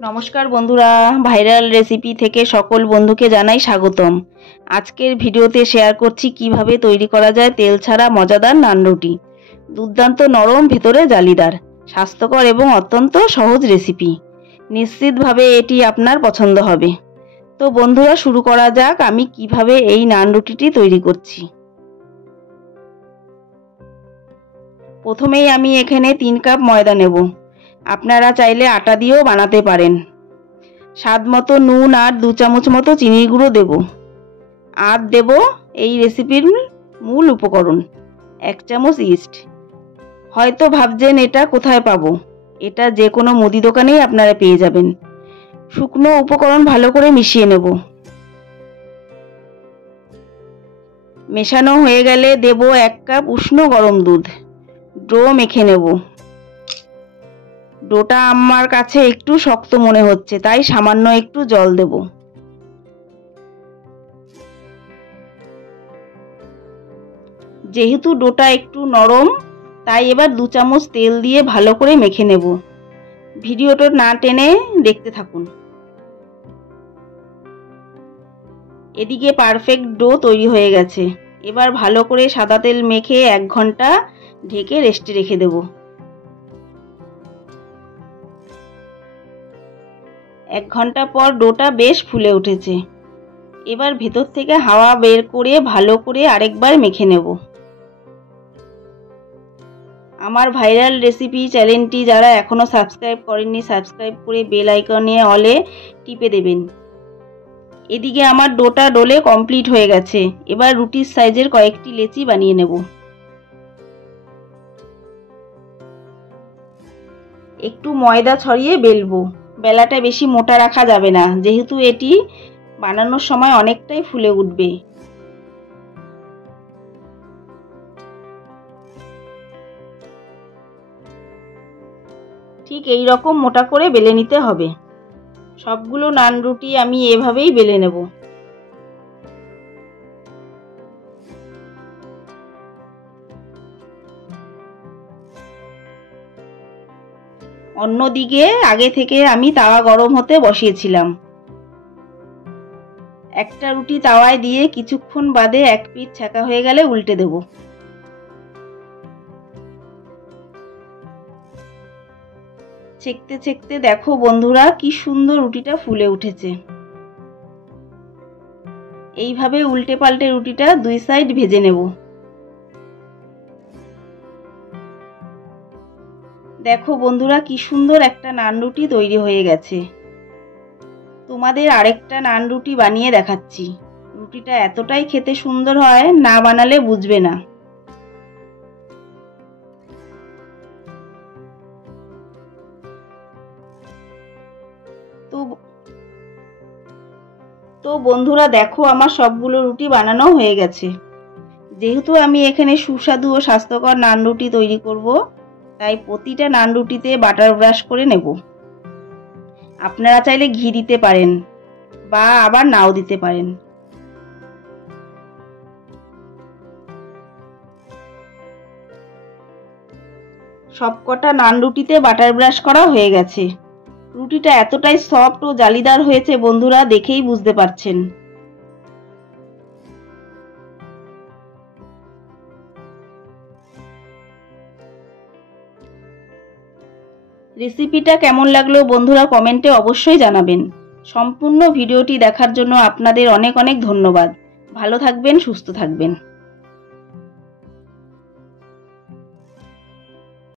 নমস্কার বন্ধুরা, viral recipe থেকে সকল বন্ধুকে জানাই স্বাগতম। আজকের ভিডিওতে শেয়ার করছি কিভাবে তৈরি করা যায় তেল ছাড়া মজাদার নান রুটি। দুর্দান্ত নরম, ভেতরে জালিদার, স্বাস্থ্যকর এবং অত্যন্ত সহজ রেসিপি। নিশ্চিতভাবে এটি আপনার পছন্দ হবে। তো বন্ধুরা, শুরু করা যাক আমি কিভাবে এই নান রুটিটি তৈরি করছি। প্রথমেই আমি এখানে 3 কাপ ময়দা নেব। আপনারা চাইলে আটা দিয়েও বানাতে পারেন। স্বাদ মতো নুন আর 2 চামচ মতো চিনির গুঁড়ো দেব। আর দেব এই রেসিপির মূল উপকরণ, 1 চামচ ইস্ট। হয়তো ভাবছেন এটা কোথায় পাবো, এটা যে কোনো মুদি দোকানেই আপনারা পেয়ে যাবেন। শুকনো উপকরণ ভালো করে মিশিয়ে নেব। মেশানো হয়ে গেলে দেব 1 কাপ উষ্ণ গরম দুধ। ডো মেখে নেব। ডোটা আমার কাছে একটু শক্ত মনে হচ্ছে, তাই সামান্য একটু জল দেব। যেহেতু ডোটা একটু নরম, তাই এবার 2 চামচ তেল দিয়ে ভালো করে মেখে নেব। ভিডিওটা না টেনে দেখতে থাকুন। এদিকে পারফেক্ট ডো তৈরি হয়ে গেছে। এবার ভালো করে সাদা তেল মেখে 1 ঘন্টা ঢেকে রেস্টে রেখে দেব। 1 ঘন্টা পর ডোটা বেশ ফুলে উঠেছে। এবার ভেতর থেকে হাওয়া বের করে ভালো করে আরেকবার মেখে নেব। আমার ভাইরাল রেসিপি চ্যানেলটি যারা এখনো সাবস্ক্রাইব করেননি, সাবস্ক্রাইব করে বেল আইকনে অলে টিপে দেবেন। এদিকে আমার ডোটা ডলে কমপ্লিট হয়ে গেছে। এবার রুটির সাইজের কয়েকটি লেচি বানিয়ে নেব। একটু ময়দা ছড়িয়ে বেলবো। বেলাটা বেশি মোটা রাখা যাবে না, যেহেতু এটি বানানোর সময় অনেকটাই ফুলে উঠবে। ঠিক এই রকম মোটা করে বেলে নিতে হবে। সবগুলো নান রুটি আমি এভাবেই বেলে নেব। অন্যদিকে আগে থেকে আমি তাওয়া গরম হতে বসিয়েছিলাম। একটা রুটি তাওয়ায় দিয়ে কিছুক্ষণ বাদে এক পিঠ ছাকা হয়ে গেলে উল্টে দেব। ছেঁকতে ছেঁকতে দেখো বন্ধুরা, কি সুন্দর রুটিটা ফুলে উঠেছে। এইভাবে উল্টে পাল্টে রুটিটা 2 সাইড ভেজে নেব। দেখো বন্ধুরা, কি সুন্দর একটা নান রুটি তৈরি হয়ে গেছে। তোমাদের আরেকটা নান রুটি বানিয়ে দেখাচ্ছি। রুটিটা এতটাই খেতে সুন্দর হয়, না বানালে বুঝবে না। তো বন্ধুরা দেখো, আমার সবগুলো রুটি বানানো হয়ে গেছে। যেহেতু আমি এখানে সুস্বাদু ও স্বাস্থ্যকর নান রুটি তৈরি করব, তাই প্রতিটা নান রুটিতে বাটার ব্রাশ করে নেব। আপনারা চাইলে ঘি দিতে পারেন বা আবার নাও দিতে পারেন। সবকটা নান রুটিতে বাটার ব্রাশ করা হয়ে গেছে। রুটিটা এতটাই সফট ও জালিদার হয়েছে বন্ধুরা, দেখেই বুঝতে পারছেন। রেসিপিটা কেমন লাগলো বন্ধুরা কমেন্টে অবশ্যই জানাবেন। সম্পূর্ণ ভিডিওটি দেখার জন্য আপনাদের অনেক অনেক ধন্যবাদ। ভালো থাকবেন, সুস্থ থাকবেন।